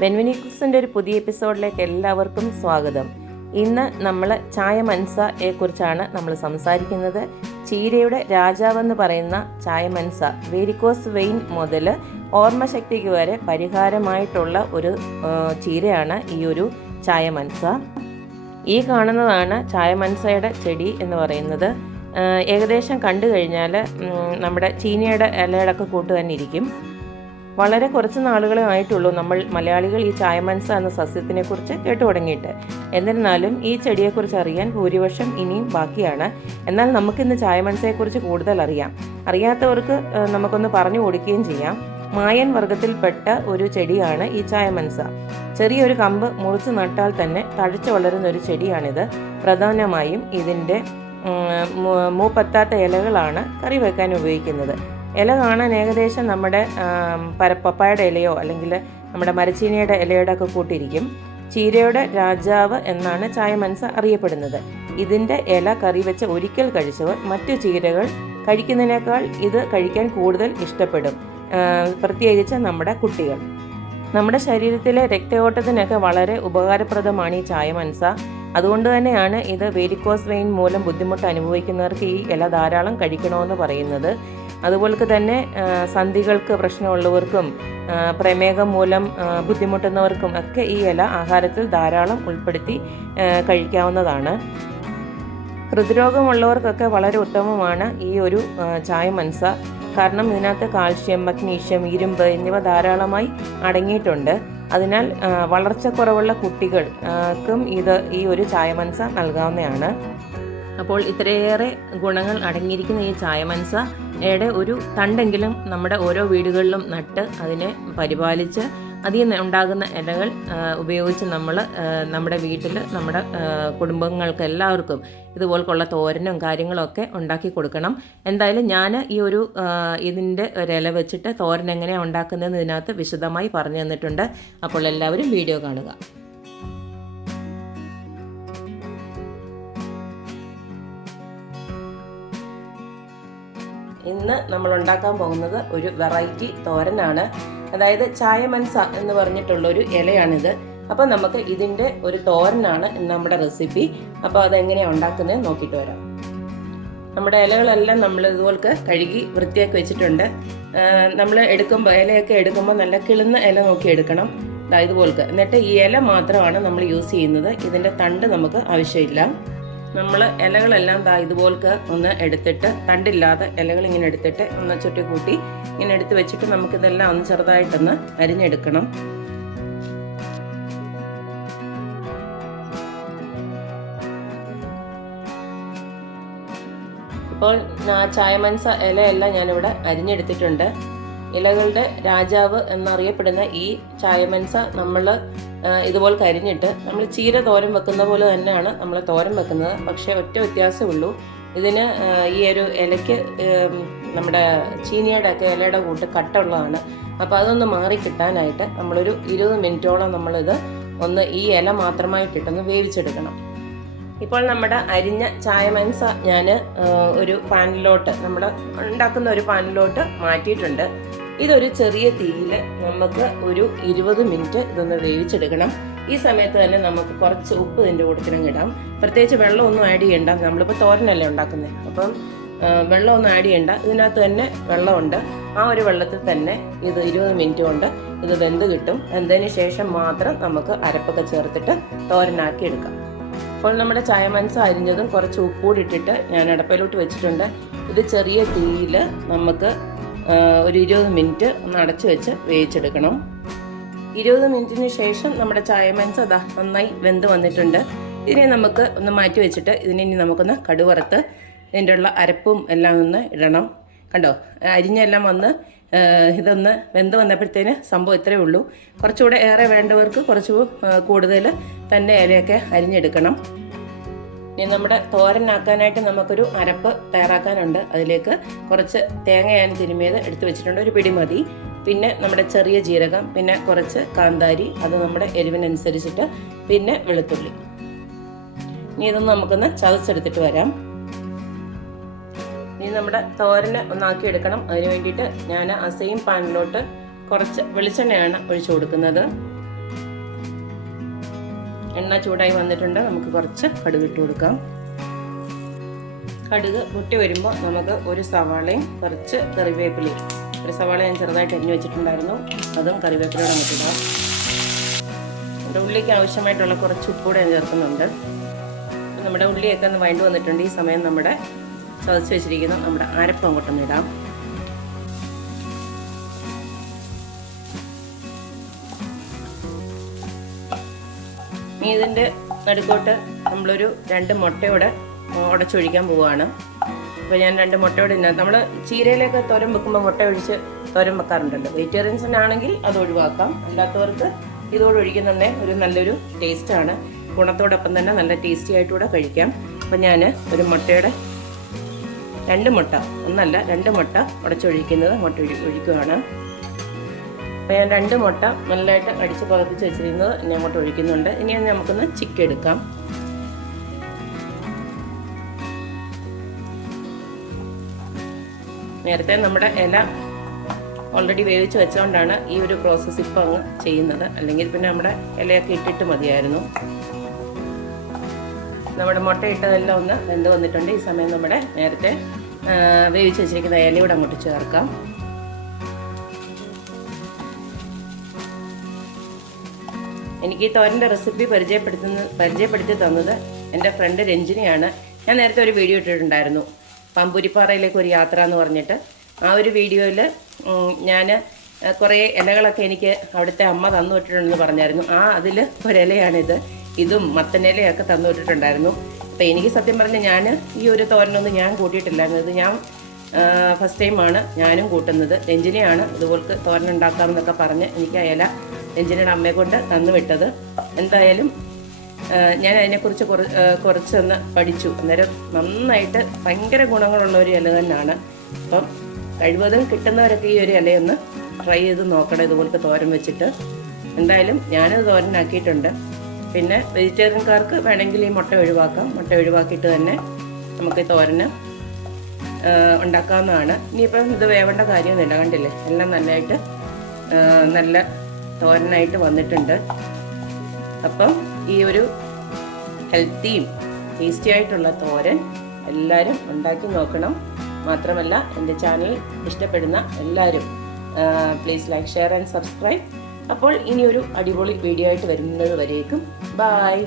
വെൻവിനി കുക്സിൻ്റെ ഒരു പുതിയ എപ്പിസോഡിലേക്ക് എല്ലാവർക്കും സ്വാഗതം. ഇന്ന് നമ്മൾ ചായ മൻസയെ കുറിച്ചാണ് നമ്മൾ സംസാരിക്കുന്നത്. ചീരയുടെ രാജാവെന്ന് പറയുന്ന ചായ മൻസ വേരിക്കോസ് വെയിൻ മുതൽ ഓർമ്മശക്തിക്ക് വരെ പരിഹാരമായിട്ടുള്ള ഒരു ചീരയാണ് ഈ ഒരു ചായ മൻസ. ഈ കാണുന്നതാണ് ചായ മൻസയുടെ ചെടി എന്ന് പറയുന്നത്. ഏകദേശം കണ്ടു കഴിഞ്ഞാൽ നമ്മുടെ ചീനിയുടെ ഇലയുടെയൊക്കെ കൂട്ട് തന്നെ ഇരിക്കും. വളരെ കുറച്ച് നാളുകളെ ആയിട്ടുള്ളൂ നമ്മൾ മലയാളികൾ ഈ ചായ മൻസ എന്ന സസ്യത്തിനെക്കുറിച്ച് കേട്ടു തുടങ്ങിയിട്ട്. എന്നിരുന്നാലും ഈ ചെടിയെക്കുറിച്ച് അറിയാൻ ഭൂരിപക്ഷം ഇനിയും ബാക്കിയാണ്. എന്നാൽ നമുക്കിന്ന് ചായ മൻസയെക്കുറിച്ച് കൂടുതൽ അറിയാം. അറിയാത്തവർക്ക് നമുക്കൊന്ന് പറഞ്ഞു കൊടുക്കുകയും ചെയ്യാം. മായൻ വർഗത്തിൽപ്പെട്ട ഒരു ചെടിയാണ് ഈ ചായ മൻസ. ചെറിയൊരു കമ്പ് മുറിച്ച് നട്ടാൽ തന്നെ തഴച്ചു വളരുന്ന ഒരു ചെടിയാണിത്. പ്രധാനമായും ഇതിൻ്റെ മൂപ്പത്താത്ത ഇലകളാണ് കറി വെക്കാൻ ഉപയോഗിക്കുന്നത്. ഇല കാണാൻ ഏകദേശം നമ്മുടെ പപ്പായയുടെ ഇലയോ അല്ലെങ്കിൽ നമ്മുടെ മരച്ചീനിയുടെ ഇലയുടെ ഒക്കെ കൂട്ടിരിക്കും. ചീരയുടെ രാജാവ് എന്നാണ് ചായ മൻസ അറിയപ്പെടുന്നത്. ഇതിൻ്റെ ഇല കറി വെച്ച് ഒരിക്കൽ കഴിച്ചവർ മറ്റു ചീരകൾ കഴിക്കുന്നതിനേക്കാൾ ഇത് കഴിക്കാൻ കൂടുതൽ ഇഷ്ടപ്പെടും. പ്രത്യേകിച്ച് നമ്മുടെ കുട്ടികൾ. നമ്മുടെ ശരീരത്തിലെ രക്തയോട്ടത്തിനൊക്കെ വളരെ ഉപകാരപ്രദമാണ് ഈ ചായ മൻസ. അതുകൊണ്ട് തന്നെയാണ് ഇത് വേരിക്കോസ് വെയിൻ മൂലം ബുദ്ധിമുട്ട് അനുഭവിക്കുന്നവർക്ക് ഈ ഇല ധാരാളം കഴിക്കണമെന്ന് പറയുന്നത്. അതുപോലെ തന്നെ സന്ധികൾക്ക് പ്രശ്നമുള്ളവർക്കും പ്രമേഹം മൂലം ബുദ്ധിമുട്ടുന്നവർക്കും ഒക്കെ ഈ ഇല ആഹാരത്തിൽ ധാരാളം ഉൾപ്പെടുത്തി കഴിക്കാവുന്നതാണ്. ഹൃദ്രോഗമുള്ളവർക്കൊക്കെ വളരെ ഉത്തമമാണ് ഈ ഒരു ചായ മൻസ. കാരണം ഇതിനകത്ത് കാൽഷ്യം, മഗ്നീഷ്യം, ഇരുമ്പ് എന്നിവ ധാരാളമായി അടങ്ങിയിട്ടുണ്ട്. അതിനാൽ വളർച്ചക്കുറവുള്ള കുട്ടികൾക്കും ഈ ഒരു ചായ മൻസ നൽകാവുന്നതാണ്. അപ്പോൾ ഇത്രയേറെ ഗുണങ്ങൾ അടങ്ങിയിരിക്കുന്ന ഈ ചായ മൻസയുടെ ഒരു തണ്ടെങ്കിലും നമ്മുടെ ഓരോ വീടുകളിലും നട്ട് അതിനെ പരിപാലിച്ച് അതിൽ നിന്ന് ഉണ്ടാകുന്ന ഇലകൾ ഉപയോഗിച്ച് നമ്മൾ നമ്മുടെ വീട്ടിൽ നമ്മുടെ കുടുംബങ്ങൾക്ക് എല്ലാവർക്കും ഇതുപോലുള്ള തോരനും കാര്യങ്ങളൊക്കെ ഉണ്ടാക്കി കൊടുക്കണം. എന്തായാലും ഞാൻ ഇതിൻ്റെ ഒരു ഇല വെച്ചിട്ട് തോരൻ എങ്ങനെയാണ് ഉണ്ടാക്കുന്നതെന്ന് ഇതിനകത്ത് വിശദമായി പറഞ്ഞു തന്നിട്ടുണ്ട്. അപ്പോൾ എല്ലാവരും വീഡിയോ കാണുക. ഇന്ന് നമ്മൾ ഉണ്ടാക്കാൻ പോകുന്നത് ഒരു വെറൈറ്റി തോരനാണ്. അതായത് ചായ മൻസ എന്ന് പറഞ്ഞിട്ടുള്ളൊരു ഇലയാണിത്. അപ്പോൾ നമുക്ക് ഇതിൻ്റെ ഒരു തോരനാണ് നമ്മുടെ റെസിപ്പി. അപ്പോൾ അതെങ്ങനെയാണ് ഉണ്ടാക്കുന്നത് നോക്കിയിട്ട് വരാം. നമ്മുടെ ഇലകളെല്ലാം നമ്മൾ ഇതുപോലെ കഴുകി വൃത്തിയാക്കി വെച്ചിട്ടുണ്ട്. നമ്മൾ ഇലയൊക്കെ എടുക്കുമ്പോൾ നല്ല കിളുന്ന ഇല നോക്കി എടുക്കണം. ഇതുപോലെ. എന്നിട്ട് ഈ ഇല മാത്രമാണ് നമ്മൾ യൂസ് ചെയ്യുന്നത്. ഇതിൻ്റെ തണ്ട് നമുക്ക് ആവശ്യമില്ല. നമ്മൾ ഇലകളെല്ലാം ഇതുപോലെ ഒന്ന് എടുത്തിട്ട് തണ്ടില്ലാതെ ഇലകൾ ഇങ്ങനെ എടുത്തിട്ട് ഒന്ന് ചുറ്റി കൂട്ടി ഇങ്ങനെ എടുത്ത് വെച്ചിട്ട് നമുക്കിതെല്ലാം ഒന്ന് ചെറുതായിട്ടൊന്ന് അരിഞ്ഞെടുക്കണം. ഇപ്പോൾ ചായ മൻസ ഇലയെല്ലാം ഞാനിവിടെ അരിഞ്ഞെടുത്തിട്ടുണ്ട്. ഇലകളുടെ രാജാവ് എന്നറിയപ്പെടുന്ന ഈ ചായ മൻസ നമ്മൾ ഇതുപോലെ കരിഞ്ഞിട്ട് നമ്മൾ ചീര തോരൻ വെക്കുന്ന പോലെ തന്നെയാണ് നമ്മൾ തോരൻ വെക്കുന്നത്. പക്ഷേ ഒറ്റ വ്യത്യാസമേ ഉള്ളൂ. ഇതിന് ഈ ഒരു ഇലയ്ക്ക് നമ്മുടെ ചീനിയുടെ ഒക്കെ ഇലയുടെ കൂട്ട് കട്ടുള്ളതാണ്. അപ്പോൾ അതൊന്ന് മാറി കിട്ടാനായിട്ട് നമ്മളൊരു 20 മിനിറ്റോളം നമ്മളിത് ഒന്ന് ഈ ഇല മാത്രമായിട്ടിട്ടൊന്ന് വേവിച്ചെടുക്കണം. ഇപ്പോൾ നമ്മുടെ അരിഞ്ഞ ചായ മൻസ ഞാൻ ഒരു പാനിലോട്ട് നമ്മൾ ഉണ്ടാക്കുന്ന ഒരു പാനിലോട്ട് മാറ്റിയിട്ടുണ്ട്. ഇതൊരു ചെറിയ തീയിൽ നമുക്ക് ഒരു 20 മിനിറ്റ് ഇതൊന്ന് വേവിച്ചെടുക്കണം. ഈ സമയത്ത് തന്നെ നമുക്ക് കുറച്ച് ഉപ്പ് ഇതിൻ്റെ കൂട്ടത്തിനും ഇടാം. പ്രത്യേകിച്ച് വെള്ളമൊന്നും ആഡ് ചെയ്യണ്ട. നമ്മളിപ്പോൾ തോരനല്ലേ ഉണ്ടാക്കുന്നത്. അപ്പം വെള്ളമൊന്നും ആഡ് ചെയ്യണ്ട. ഇതിനകത്ത് തന്നെ വെള്ളമുണ്ട്. ആ ഒരു വെള്ളത്തിൽ തന്നെ ഇത് 20 മിനിറ്റ് കൊണ്ട് ഇത് വെന്ത് കിട്ടും. വെന്തതിന് ശേഷം മാത്രം നമുക്ക് അരപ്പൊക്കെ ചേർത്തിട്ട് തോരനാക്കി എടുക്കാം. അപ്പോൾ നമ്മുടെ ചായ മൻസ അരിഞ്ഞതും കുറച്ച് ഉപ്പൂടി ഇട്ടിട്ട് ഞാൻ അടപ്പയിലോട്ട് വെച്ചിട്ടുണ്ട്. ഇത് ചെറിയ തീയിൽ നമുക്ക് ഒരു 20 മിനിറ്റ് ഒന്ന് അടച്ചു വെച്ച് വേവിച്ചെടുക്കണം. 20 മിനിറ്റിന് ശേഷം നമ്മുടെ ചായ മൻസ നന്നായി വെന്ത് വന്നിട്ടുണ്ട്. ഇതിനെ നമുക്ക് ഒന്ന് മാറ്റി വെച്ചിട്ട് ഇതിനെ നമുക്കൊന്ന് കടുവറുത്ത് ഇതിൻ്റെ ഉള്ള അരപ്പും എല്ലാം ഒന്ന് ഇടണം. കണ്ടോ, അരിഞ്ഞെല്ലാം വന്ന് ഇതൊന്ന് വെന്ത് വന്നപ്പോഴത്തേന് സംഭവം ഇത്രയേ ഉള്ളൂ. കുറച്ചുകൂടെ ഏറെ വേണ്ടവർക്ക് കുറച്ച് കൂടുതൽ തന്നെ ഇലയൊക്കെ അരിഞ്ഞെടുക്കണം. ഇനി നമ്മുടെ തോരനാക്കാനായിട്ട് നമുക്കൊരു അരപ്പ് തയ്യാറാക്കാനുണ്ട്. അതിലേക്ക് കുറച്ച് തേങ്ങ ഞാൻ തിരുമിയത് എടുത്ത് വെച്ചിട്ടുണ്ട്, ഒരു പിടി മതി. പിന്നെ നമ്മുടെ ചെറിയ ജീരകം, പിന്നെ കുറച്ച് കാന്താരി, അത് നമ്മുടെ എരിവിനനുസരിച്ചിട്ട്, പിന്നെ വെളുത്തുള്ളി. ഇനി ഇതൊന്ന് നമുക്കൊന്ന് ചതച്ചെടുത്തിട്ട് വരാം. ഇനി നമ്മുടെ തോരന് ഒന്നാക്കി എടുക്കണം. അതിന് വേണ്ടിയിട്ട് ഞാൻ ആ സെയിം പാനിലോട്ട് കുറച്ച് വെളിച്ചെണ്ണയാണ് ഒഴിച്ചു കൊടുക്കുന്നത്. എണ്ണ ചൂടായി വന്നിട്ടുണ്ട്. നമുക്ക് കുറച്ച് കടുക് ഇട്ട് കൊടുക്കാം. കടുക് പൊട്ടി വരുമ്പോൾ നമുക്ക് ഒരു സവാളയും കുറച്ച് കറിവേപ്പിലയും, ഒരു സവാള ഞാൻ ചെറുതായിട്ട് അരിഞ്ഞ് വെച്ചിട്ടുണ്ടായിരുന്നു, അതും കറിവേപ്പിലയോടെ നമുക്ക് ഇടാം. നമ്മുടെ ഉള്ളിക്ക് ആവശ്യമായിട്ടുള്ള കുറച്ച് ഉപ്പൂടെ ഞാൻ ചേർക്കുന്നുണ്ട്. നമ്മുടെ ഉള്ളിയൊക്കെ ഒന്ന് വഴണ്ട് വന്നിട്ടുണ്ട്. ഈ സമയം നമ്മുടെ ചതച്ച് വെച്ചിരിക്കുന്ന നമ്മുടെ അരപ്പം അങ്ങോട്ടൊന്ന് ഇടാം. ഇനി ഇതിൻ്റെ നടുക്കോട്ട് നമ്മളൊരു 2 മുട്ടയോടെ ഉടച്ചൊഴിക്കാൻ പോവുകയാണ്. അപ്പോൾ ഞാൻ 2 മുട്ടയോടെ നമ്മൾ ചീരയിലേക്ക് തോരൻ വെക്കുമ്പോൾ മുട്ട ഒഴിച്ച് തോരൻ വെക്കാറുണ്ടല്ലോ. വെജിറ്റേറിയൻസിനാണെങ്കിൽ അത് ഒഴിവാക്കാം. അല്ലാത്തവർക്ക് ഇതോടെ ഒഴിക്കുന്നുണ്ടെങ്കിൽ ഒരു നല്ലൊരു ടേസ്റ്റാണ്. ഗുണത്തോടൊപ്പം തന്നെ നല്ല ടേസ്റ്റി ആയിട്ടൂടെ കഴിക്കാം. അപ്പോൾ ഞാൻ ഒരു മുട്ടയുടെ 2 മുട്ട, ഒന്നല്ല 2 മുട്ട ഉടച്ചൊഴിക്കുന്നത് അങ്ങോട്ട് ഒഴിക്കുകയാണ്. അപ്പോൾ ഞാൻ 2 മുട്ട നല്ലതായിട്ട് അടിച്ച് പകർത്തിച്ച് വെച്ചിരുന്നത് ഞാൻ അങ്ങോട്ട് ഒഴിക്കുന്നുണ്ട്. ഇനി നമുക്കൊന്ന് ചിക്കൻ എടുക്കാം. നേരത്തെ നമ്മുടെ ഇല ഓൾറെഡി വേവിച്ച് വെച്ചുകൊണ്ടാണ് ഈ ഒരു പ്രോസസ്സ് ഇപ്പോൾ അങ്ങ് ചെയ്യുന്നത്. അല്ലെങ്കിൽ പിന്നെ നമ്മുടെ ഇലയൊക്കെ ഇട്ടിട്ട് മതിയായിരുന്നു. നമ്മുടെ മുട്ട ഇട്ടതെല്ലാം ഒന്ന് വെന്ത് വന്നിട്ടുണ്ട്. ഈ സമയം നമ്മുടെ നേരത്തെ വേവിച്ച് വെച്ചിരിക്കുന്ന ഇലയൂടെ അങ്ങോട്ട് ചേർക്കാം. എനിക്ക് ഈ തോരൻ്റെ റെസിപ്പി പരിചയപ്പെടുത്തി തന്നത് എൻ്റെ ഫ്രണ്ട് രഞ്ജിനിയാണ്. ഞാൻ നേരത്തെ ഒരു വീഡിയോ ഇട്ടിട്ടുണ്ടായിരുന്നു, പാമ്പൂരിപ്പാറയിലേക്ക് ഒരു യാത്ര എന്ന് പറഞ്ഞിട്ട്. ആ ഒരു വീഡിയോയിൽ ഞാൻ കുറേ ഇലകളൊക്കെ എനിക്ക് അവിടുത്തെ അമ്മ തന്നു വിട്ടിട്ടുണ്ടെന്ന് പറഞ്ഞായിരുന്നു. അതിൽ ഒരിലയാണിത്. ഇതും മത്തനിലയൊക്കെ തന്നു വിട്ടിട്ടുണ്ടായിരുന്നു. അപ്പോൾ എനിക്ക് സത്യം പറഞ്ഞാൽ ഞാൻ ഈ ഒരു തോരനൊന്നും ഞാൻ കൂട്ടിയിട്ടില്ലായിരുന്നു. ഇത് ഞാൻ ഫസ്റ്റ് ടൈമാണ് ഞാനും കൂട്ടുന്നത്. രഞ്ജിനിയാണ് ഇതുപോൾക്ക് തോരൻ ഉണ്ടാക്കാമെന്നൊക്കെ പറഞ്ഞ് എനിക്ക് ആ ഇല രഞ്ജിനിയുടെ അമ്മയെ കൊണ്ട് തന്നു വിട്ടത്. എന്തായാലും ഞാൻ അതിനെക്കുറിച്ച് കുറച്ചൊന്ന് പഠിച്ചു. അന്നേരം നന്നായിട്ട് ഭയങ്കര ഗുണങ്ങളുള്ള ഒരു ഇല തന്നെയാണ്. അപ്പം കഴിവതും കിട്ടുന്നവരൊക്കെ ഈ ഒരു ഇലയൊന്ന് ട്രൈ ചെയ്ത് നോക്കണം, ഇതുപോലത്തെ തോരൻ വെച്ചിട്ട്. എന്തായാലും ഞാനത് തോരനാക്കിയിട്ടുണ്ട്. പിന്നെ വെജിറ്റേറിയൻകാർക്ക് വേണമെങ്കിൽ ഈ മുട്ട ഒഴിവാക്കാം. മുട്ട ഒഴിവാക്കിയിട്ട് തന്നെ നമുക്ക് ഈ തോരന് ഉണ്ടാക്കാവുന്നതാണ്. ഇനിയിപ്പം ഇത് വേവേണ്ട കാര്യമൊന്നുമില്ല, കണ്ടില്ലേ, എല്ലാം നല്ലതായിട്ട് നല്ല തോരനായിട്ട് വന്നിട്ടുണ്ട്. അപ്പം ഈ ഒരു ഹെൽത്തിയും ടേസ്റ്റി ആയിട്ടുള്ള തോരൻ എല്ലാവരും ഉണ്ടാക്കി നോക്കണം. മാത്രമല്ല എൻ്റെ ചാനൽ ഇഷ്ടപ്പെടുന്ന എല്ലാവരും please like, share and subscribe. അപ്പോൾ ഇനിയൊരു അടിപൊളി വീഡിയോ ആയിട്ട് വരുന്നത് വരേക്കും ബൈ.